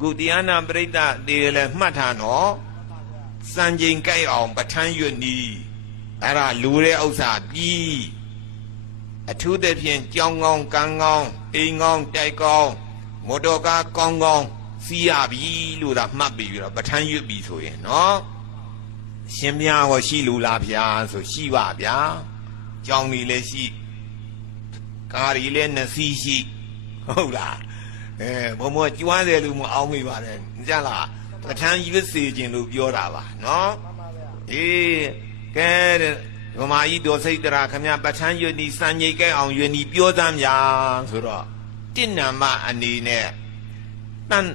ခုတရားနာပရိသတ်တွေလည်းမှတ်ထားနော်စံချိန်ကြိုက်အောင်ပဋ္ဌာန်းရွတ်နီးအဲ့ဒါလူတဲ့ဥစ္စာပြီးအထူးသဖြင့်ကြောင်းကောင်းကန်းကောင်းအိမ်ကောင်းတိုက်ကောင်းမော်တော်ကားကောင်းကောင်းစီးရပြီလို့သာမှတ်ပြီးတော့ပဋ္ဌာန်းရွတ်ပြီဆိုရင်နော်ရှင်မြတ်ဟောရှိလူလားဗျာဆိုရှိပါဗျာကြောင်းကြီးလည်းရှိကားကြီးလည်းနှစ်စီးရှိဟုတ်လား အဲဘုံဘကျွမ်းတယ်လို့မအောင်မိပါတယ်ကြလားပဋ္ဌာန်းရွတ်စေခြင်းလို့ပြောတာပါနော်မှန်ပါဗျာအေးကဲတဲ့ဗမာကြီးတော်စိတ်တရာခမပဋ္ဌာန်းယွနီစံញိတ်ကဲအောင်ယွနီပြောစမ်းဗျာဆိုတော့တင့်နာမအနေနဲ့တန်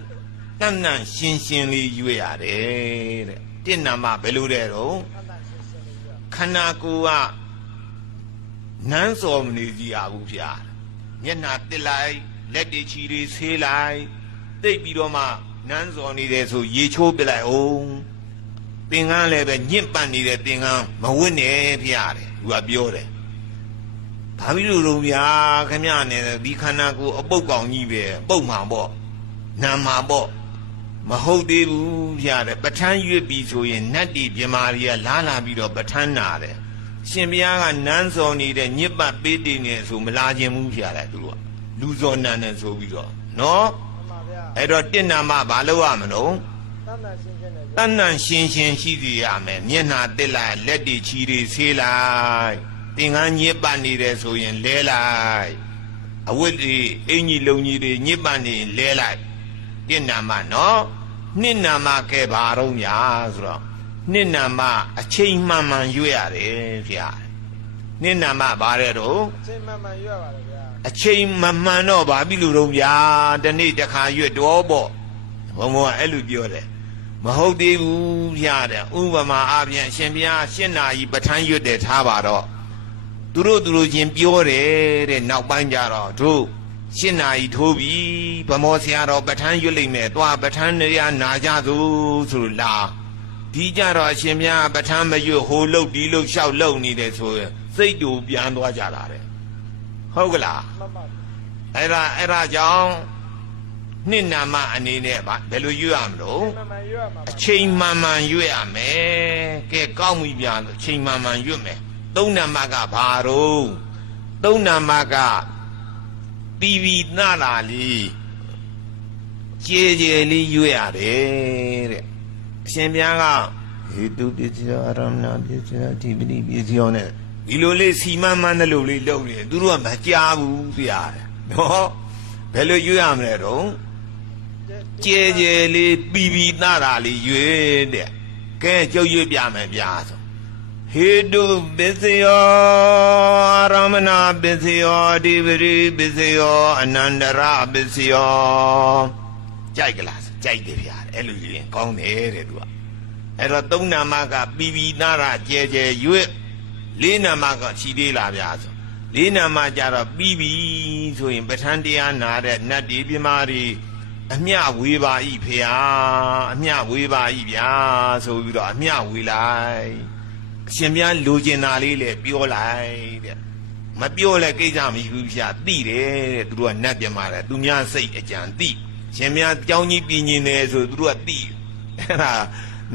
တန်နန်ရှင်းရှင်းလေးရွေ့ရတယ်တဲ့တင့်နာမဘယ်လိုတဲ့တော့အတ္တရှင်းရှင်းလေးပြောခန္ဓာကိုယ်ကနန်းစော်မနေကြရဘူးဗျာမျက်နှာတစ်လိုက် လက်တွေချီတွေဆေးလိုက်တိတ်ပြီးတော့မှနန်းစော်နေတယ်ဆိုရေချိုးပစ်လိုက်အောင်သင်္ကန်းလည်းပဲညင့်ပတ်နေတဲ့သင်္ကန်းမဝတ်နဲ့ဗျာတဲ့သူကပြောတယ်ဘာဖြစ်လို့လုံးဗျာခမရနဲ့ဒီခန္ဓာကိုယ်အပုတ်ကောင်ကြီးပဲပုတ်မှာပေါ့နာမှာပေါ့မဟုတ်သေးဘူးဗျာတဲ့ပဋ္ဌာန်းရွတ်ပြီဆိုရင်နတ်တီမြမာတွေကလာလာပြီးတော့ပဋ္ဌာန်းနာတယ်ရှင်ဘုရားကနန်းစော်နေတဲ့ညစ်ပတ်ပေးတည်နေဆိုမလာခြင်းဘူးဗျာတဲ့သူက လူစော်နန်းနဲ့ဆိုပြီးတော့နော်မှန်ပါဗျာအဲ့တော့တင့်နာမဘာလို့ရမလို့တဏ္ဍရှင်းရှင်းလေးတဏ္ဏရှင်းရှင်းရှိစီရမယ်မျက်နှာတက်လိုက်လက်တွေချီတွေဆေးလိုက်သင်္ကန်းညစ်ပတ်နေတယ်ဆိုရင်လဲလိုက်အဝတ်တွေအင်ကြီးလုံကြီးတွေညစ်ပတ်နေရင်လဲလိုက်တင့်နာမနော်နှစ်နာမကဲဘာတော့ညာဆိုတော့နှစ်နာမအချိန်မှန်မှန်ရွေ့ရတယ်ဗျာ နှစ်နာမဘာတဲ့တော့အချိန်မှန်မှန်ရွတ်ပါလေဗျာအချိန်မမှန်တော့ဘာပြီလို့တော့ဗျာတနေ့တစ်ခါရွတ်တော့ပေါ့ဘုံဘုံကအဲ့လိုပြောတယ်မဟုတ်သေးဘူးဗျာတဲ့ဥပမာအပြင်အရှင်ဘုရားရှင်းနာကြီးပဋ္ဌာန်းရွတ်တယ်ထားပါတော့သူတို့သူတို့ချင်းပြောတယ်တဲ့နောက်ပိုင်းကျတော့တို့ရှင်းနာကြီးထိုးပြီဗမောဆရာတော်ပဋ္ဌာန်းရွတ်လိမ့်မယ်သွားပဋ္ဌာန်းနေရနာကြသို့ဆိုလို့လာဒီကြတော့အရှင်ဘုရားပဋ္ဌာန်းမရွတ်ဟိုလုတ်ဒီလုတ်လျှောက်လုတ်နေတယ်ဆိုရင် စိတ်တူပြန်သွားကြတာတဲ့ဟုတ်ကလားမှန်ပါအဲ့ဒါအဲ့ဒါကြောင့်နှစ်နာမအနေနဲ့ဗာဘယ်လိုရွတ်ရမလို့မှန်မှန်ရွတ်မှာပါအချိန်မှန်မှန်ရွတ်ရမယ်ကဲကောင်းပြီဗျာအချိန်မှန်မှန်ရွတ်မယ်သုံးနာမကဘာတော့သုံးနာမကတီဗီနာလာလေးကျေကျေလေးရွတ်ရတယ်တဲ့အရှင်ဘုရားကဟေတုပစ္စယောအရမဏပစ္စယောအဓိပတိပစ္စယောနဲ့ ဒီလိုလေးစီမံမှန်းတဲ့လိုလေးလုပ်နေတယ်သူတို့ကမကြားဘူးဗျာတဲ့နော်ဘယ်လိုရွတ်ရမလဲတော့ကျဲကျဲလေးပီပီသားတာလေးရွေးတဲ့ကဲကျုပ်ရွေးပြမယ်ဗျာဆိုဟေတုပစ္စယောရမဏပစ္စယောအဓိပတိပစ္စယောအနန္တရပစ္စယောကြိုက်ကလားဆိုကြိုက်တယ်ဗျာအဲ့လိုယူရင်ကောင်းတယ်တဲ့သူကအဲ့တော့သုံးနာမကပီပီသားတာကျဲကျဲရွေး လေးနာမကခြီသေးလားဗျာဆိုလေးနာမကြတော့ပြီးပြီဆိုရင်ပဋ္ဌာန်းတရားနာတဲ့နတ်ဒီပြမာတွေအမျှဝေပါဤဖေဟာအမျှဝေပါဤဗျာဆိုပြီးတော့အမျှဝေလိုက်အရှင်ဘုရားလိုချင်တာလေးလေပြောလိုက်တဲ့မပြောလဲကိစ္စမရှိဘူးဗျာသိတယ်တဲ့သူတို့ကနတ်ပြမာတယ်သူများစိတ်အကြံသိရှင်ဘုရားကြောင်းကြီးပြင်းနေတယ်ဆိုသူတို့ကသိအဲ့ဒါ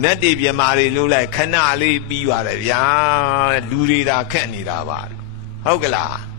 နတ်တွေပြမာတွေလို့လိုက်ခဏလေးပြီးပါတယ်ဗျာလူတွေဒါခက်နေတာပါဟုတ်ကလား